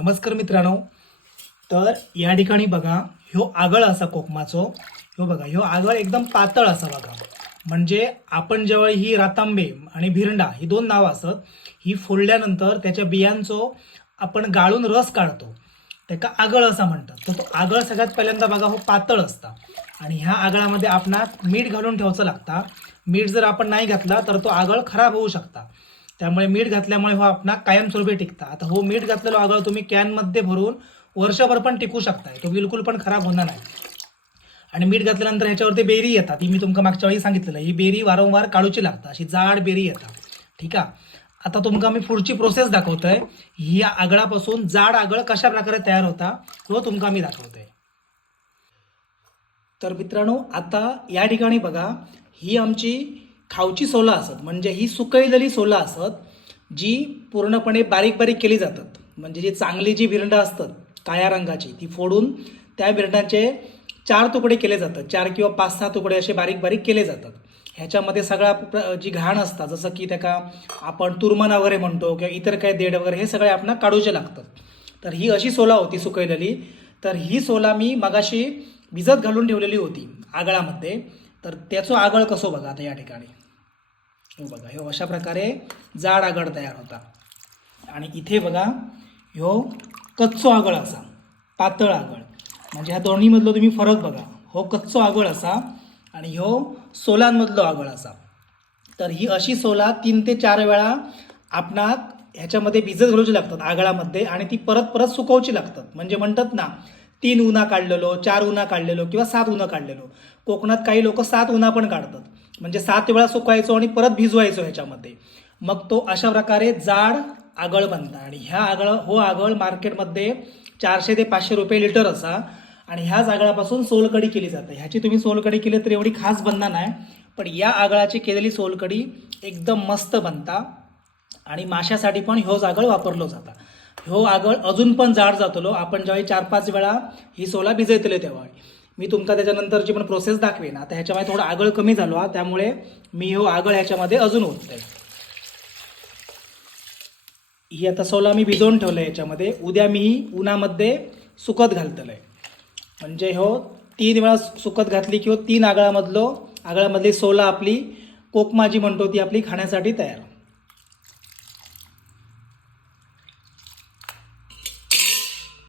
नमस्कार मित्रांनो. तर या ठिकाणी बघा ह्यो आगळ असा कोकमाचो. ह्यो बघा ह्यो आगळ एकदम पातळ असा बघा. म्हणजे आपण जेव्हा ही रातांबे आणि भिरंडा ही दोन नावं असत ही फोडल्यानंतर त्याच्या बियांचो आपण गाळून रस काढतो. त्याका आगळ असा म्हणतात. तर तो आगळ सगळ्यात पहिल्यांदा बघा हो पातळ असता. आणि ह्या आगळामध्ये आपणाक मीठ घालून ठेवायचं लागता. मीठ जर आपण नाही घातला तर तो आगळ खराब होऊ शकता. त्यामुळे मीठ घातल्यामुळे हो आपणा कायमस्वरूपी टिकता. आता हो मीठ घातलेलो आगळ तुम्ही कॅनमध्ये भरून वर्षभर पण टिकू शकताय. तो बिलकुल पण खराब होणार नाही. आणि मीठ घातल्यानंतर ह्याच्यावरती बेरी येतात. ही मी तुमका मागच्या वेळी सांगितलेलं. ही बेरी वारंवार काढूची लागतात. अशी जाड बेरी येतात. ठीक आहे आता तुमका मी पुढची प्रोसेस दाखवतोय. ही आगळापासून जाड आगळ कशा प्रकारे तयार होता तो तुमका मी दाखवतोय. तर मित्रांनो आता या ठिकाणी बघा. ही आमची खावची सोला असत म्हणजे ही सुकळलेली सोला असत जी पूर्णपणे बारीक बारीक केली जातात. म्हणजे जी चांगली जी विरंड असतात काळ्या रंगाची ती फोडून त्या भिरंडाचे चार तुकडे केले जातात. चार किंवा पाच सहा तुकडे असे बारीक बारीक केले जातात. ह्याच्यामध्ये सगळा प्र- जी घाण असतात जसं की त्याका आपण तुरमन वगैरे म्हणतो किंवा इतर काही देड वगैरे हे सगळे आपण काढूचे लागतात. तर ही अशी सोला होती सुकवलेली तर ही सोला मी मगाशी भिजत घालून ठेवलेली होती आगळामध्ये. तर त्याचं आगळ कसं बघा आता या ठिकाणी? हो बघा ह्यो अशा प्रकारे जाड आगळ तयार होता. आणि इथे बघा ह्यो कच्चो आगळ असा पातळ आगळ. म्हणजे ह्या दोन्हीमधलो तुम्ही फरक बघा. हो कच्चो आगळ असा आणि ह्यो सोलांमधलो आगळ असा. तर ही अशी सोला तीन ते चार वेळा आपणाक ह्याच्यामध्ये भिजत घालूची लागतात आगळामध्ये आणि ती परत परत सुकवची लागतात. म्हणजे म्हणतात ना तीन उन्हा काढलेलो चार उन्हा काढलेलो किंवा सात उन्हा काढलेलो. कोकणात काही लोक सात उन्हा पण काढतात. म्हणजे सात वेळा सुकवायचो आणि परत भिजवायचो ह्याच्यामध्ये. मग तो अशा प्रकारे जाड आगळ बनता आणि ह्या आगळ हो आगळ मार्केटमध्ये चारशे ते पाचशे रुपये लिटर असा. आणि ह्याच आगळापासून सोलकडी केली जाते. ह्याची तुम्ही सोलकडी केली तर एवढी खास बनणार नाही. पण या आगळाची केलेली सोलकडी एकदम मस्त बनता. आणि माशासाठी पण ह्योच आगळ वापरलो जाता. ह्यो आगळ अजून पण जाड जातलो. आपण ज्यावेळी चार पाच वेळा ही सोला भिजयतले तेव्हा. मी तुमका त्याच्यानंतरची पण प्रोसेस दाखवेन. आता ह्याच्यामध्ये थोडं आगळ कमी झालो हा, त्यामुळे मी ह्यो आगळ ह्याच्यामध्ये अजून ओततोय. ही आता सोला मी भिजवून ठेवलं याच्यामध्ये उद्या मी ही उन्हामध्ये सुकत घालतलं आहे म्हणजे हो तीन वेळा सुकत घातली किंवा हो, तीन आगळामधलो आगळामधली सोला आपली कोकमा जी म्हणतो ती आपली खाण्यासाठी तयार.